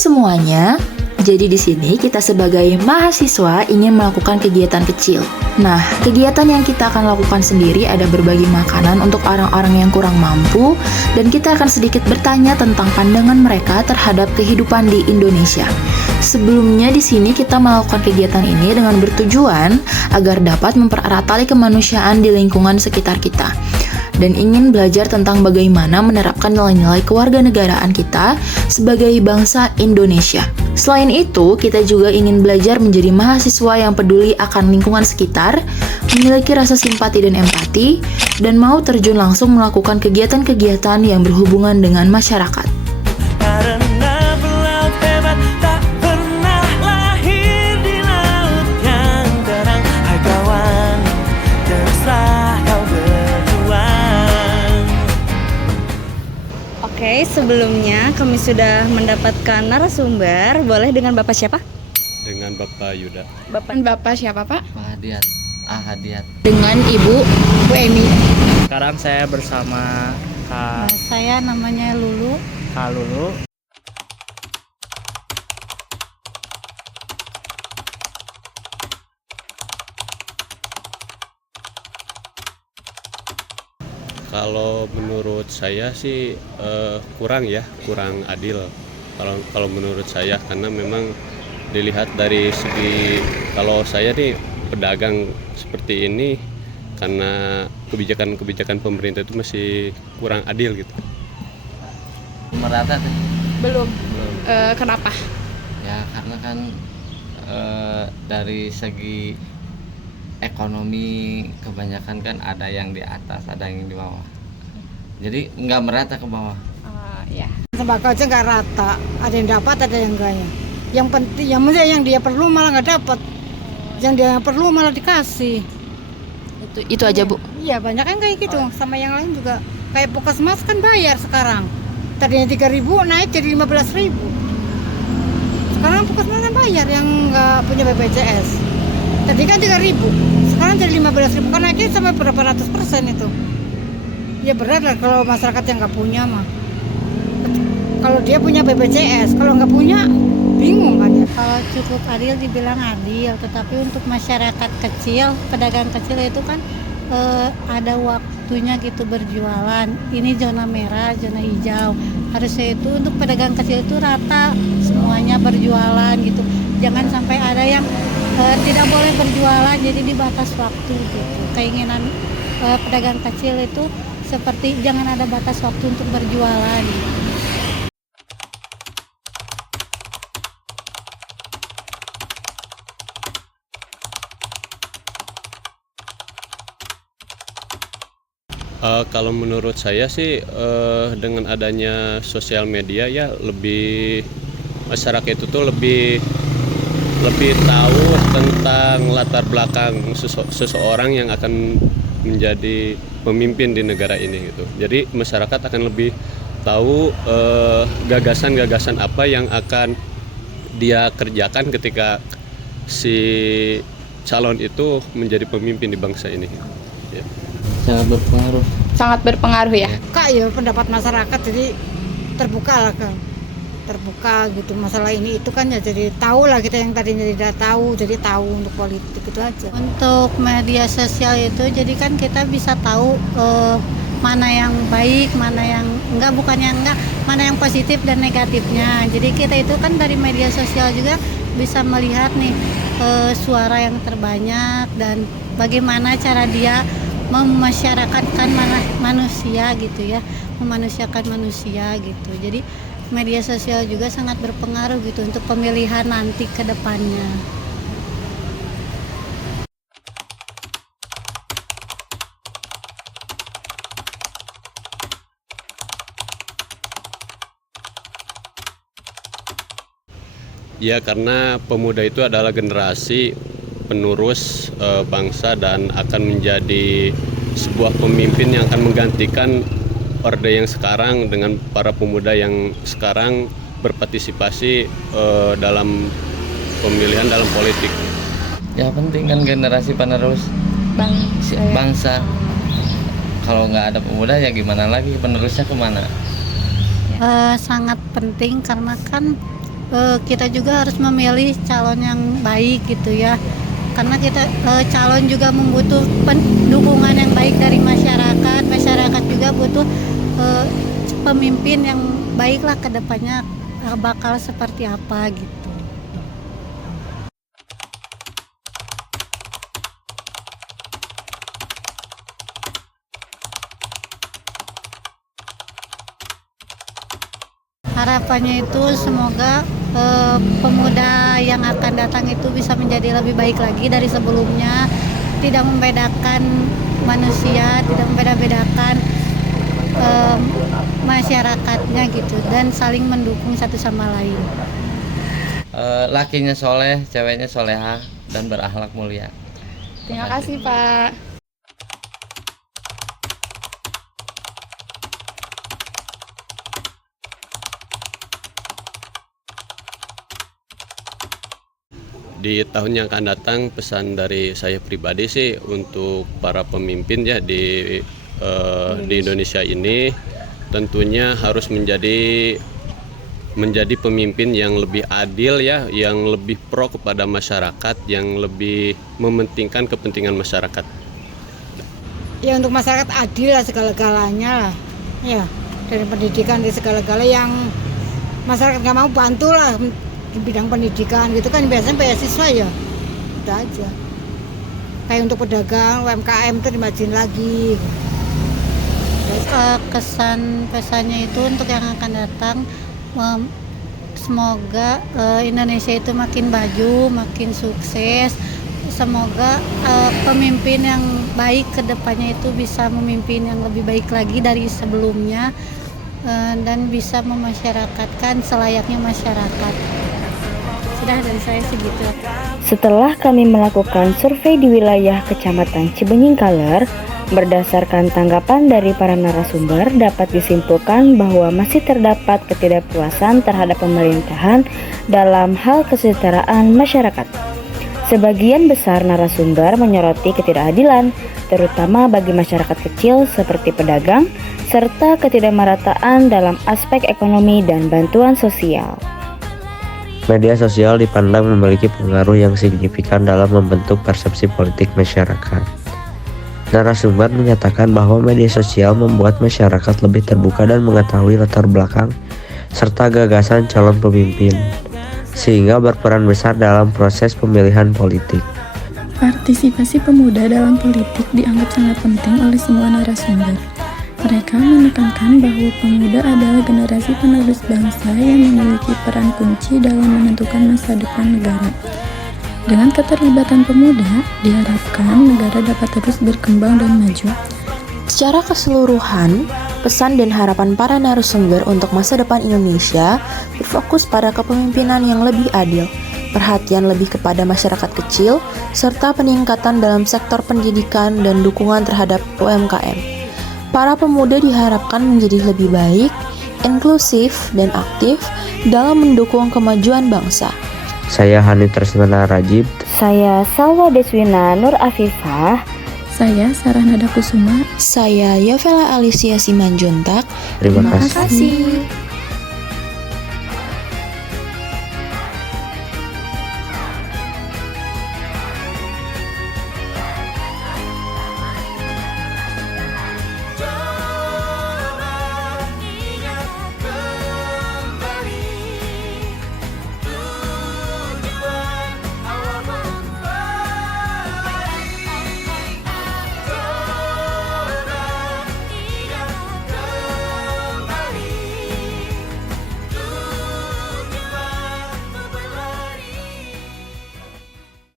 semuanya. Jadi di sini kita sebagai mahasiswa ingin melakukan kegiatan kecil. Nah, kegiatan yang kita akan lakukan sendiri ada berbagi makanan untuk orang-orang yang kurang mampu, dan kita akan sedikit bertanya tentang pandangan mereka terhadap kehidupan di Indonesia. Sebelumnya di sini kita melakukan kegiatan ini dengan bertujuan agar dapat mempererat tali kemanusiaan di lingkungan sekitar kita, dan ingin belajar tentang bagaimana menerapkan nilai-nilai kewarganegaraan kita sebagai bangsa Indonesia. Selain itu, kita juga ingin belajar menjadi mahasiswa yang peduli akan lingkungan sekitar, memiliki rasa simpati dan empati, dan mau terjun langsung melakukan kegiatan-kegiatan yang berhubungan dengan masyarakat. Oke, sebelumnya kami sudah mendapatkan narasumber. Boleh dengan Bapak siapa? Dengan Bapak Yuda. Bapak siapa, Pak? Pak Hadiat. Hadiat. Dengan Ibu Emi. Sekarang saya bersama Kak Saya namanya Lulu. Lulu. Kalau menurut saya sih kurang adil. Kalau menurut saya, karena memang dilihat dari segi, kalau saya nih pedagang seperti ini, karena kebijakan pemerintah itu masih kurang adil gitu. Merata tuh? Belum. Kenapa? Ya karena kan dari segi ekonomi kebanyakan kan ada yang di atas, ada yang di bawah. Jadi nggak merata ke bawah. Ya. Sembako aja nggak rata, ada yang dapat, ada yang enggaknya. Yang penting, yang dia perlu malah nggak dapat, yang dia perlu malah dikasih. Itu aja, Bu. Iya, banyak yang kayak gitu. Sama yang lain juga. Kayak Puskesmas kan bayar sekarang. Tadinya 3.000 naik jadi 15.000. Sekarang Puskesmas kan bayar yang nggak punya BPJS. Tadi kan 3.000, sekarang jadi 15.000, kan naiknya sampai berapa ratus persen itu. Ya berat lah kalau masyarakat yang nggak punya mah. Kalau dia punya BPJS, kalau nggak punya bingung kan ya. Kalau cukup adil dibilang adil, tetapi untuk masyarakat kecil, pedagang kecil itu kan ada waktunya gitu berjualan. Ini zona merah, zona hijau. Harusnya itu untuk pedagang kecil itu rata semuanya berjualan gitu. Jangan sampai ada yang tidak boleh berjualan, jadi dibatas waktu gitu. Keinginan pedagang kecil itu seperti jangan ada batas waktu untuk berjualan. Kalau menurut saya sih dengan adanya sosial media ya lebih, masyarakat itu tuh lebih tahu tentang latar belakang seseorang yang akan menjadi pemimpin di negara ini gitu. Jadi masyarakat akan lebih tahu gagasan-gagasan apa yang akan dia kerjakan ketika si calon itu menjadi pemimpin di bangsa ini. Ya. Sangat berpengaruh ya. Kak ya pendapat masyarakat jadi terbuka lah kan. Terbuka gitu masalah ini itu kan ya, jadi tahu lah kita yang tadinya tidak tahu jadi tahu untuk politik itu aja. Untuk media sosial itu jadi kan kita bisa tahu mana yang baik, mana yang enggak, mana yang positif dan negatifnya. Jadi kita itu kan dari media sosial juga bisa melihat nih suara yang terbanyak dan bagaimana cara dia memasyarakatkan manusia gitu ya, memanusiakan manusia gitu. Jadi media sosial juga sangat berpengaruh gitu untuk pemilihan nanti ke depannya. Ya, karena pemuda itu adalah generasi penerus bangsa dan akan menjadi sebuah pemimpin yang akan menggantikan orde yang sekarang dengan para pemuda yang sekarang berpartisipasi dalam pemilihan dalam politik. Ya penting kan generasi penerus bangsa. Kalau nggak ada pemuda ya gimana lagi, penerusnya kemana? Sangat penting karena kan kita juga harus memilih calon yang baik gitu ya, karena kita calon juga membutuhkan dukungan yang baik dari masyarakat juga butuh pemimpin yang baiklah ke depannya bakal seperti apa gitu. Harapannya itu semoga pemuda yang akan datang itu bisa menjadi lebih baik lagi dari sebelumnya, tidak membedakan manusia, tidak membeda-bedakan masyarakatnya gitu, dan saling mendukung satu sama lain. Lakinya soleh, ceweknya solehah dan berakhlak mulia. Terima kasih Pak. Di tahun yang akan datang, pesan dari saya pribadi sih untuk para pemimpin ya di Indonesia ini tentunya harus menjadi pemimpin yang lebih adil ya, yang lebih pro kepada masyarakat, yang lebih mementingkan kepentingan masyarakat. Ya untuk masyarakat adil lah segala-galanya lah. Ya, dari pendidikan di segala-gala yang masyarakat nggak mau bantu lah di bidang pendidikan gitu kan, biasanya beasiswa ya. Itu aja. Kayak untuk pedagang, UMKM itu dimajuin lagi. Kesan pesannya itu untuk yang akan datang, semoga Indonesia itu makin maju, makin sukses. Semoga pemimpin yang baik ke depannya itu bisa memimpin yang lebih baik lagi dari sebelumnya, dan bisa memasyarakatkan selayaknya masyarakat. Sudah dari saya segitu. Setelah kami melakukan survei di wilayah Kecamatan Cibenying Kaler, berdasarkan tanggapan dari para narasumber dapat disimpulkan bahwa masih terdapat ketidakpuasan terhadap pemerintahan dalam hal kesejahteraan masyarakat. Sebagian besar narasumber menyoroti ketidakadilan, terutama bagi masyarakat kecil seperti pedagang, serta ketidakmerataan dalam aspek ekonomi dan bantuan sosial. Media sosial dipandang memiliki pengaruh yang signifikan dalam membentuk persepsi politik masyarakat. Narasumber menyatakan bahwa media sosial membuat masyarakat lebih terbuka dan mengetahui latar belakang serta gagasan calon pemimpin, sehingga berperan besar dalam proses pemilihan politik. Partisipasi pemuda dalam politik dianggap sangat penting oleh semua narasumber. Mereka menekankan bahwa pemuda adalah generasi penerus bangsa yang memiliki peran kunci dalam menentukan masa depan negara. Dengan keterlibatan pemuda, diharapkan negara dapat terus berkembang dan maju. Secara keseluruhan, pesan dan harapan para narasumber untuk masa depan Indonesia berfokus pada kepemimpinan yang lebih adil, perhatian lebih kepada masyarakat kecil, serta peningkatan dalam sektor pendidikan dan dukungan terhadap UMKM. Para pemuda diharapkan menjadi lebih baik, inklusif, dan aktif dalam mendukung kemajuan bangsa. Saya Hani Tresnana Rajib. Saya Salwa Deswina Nur Afifah. Saya Sarah Nada Kusuma. Saya Yovela Alicia Simanjuntak. Terima kasih. kasih.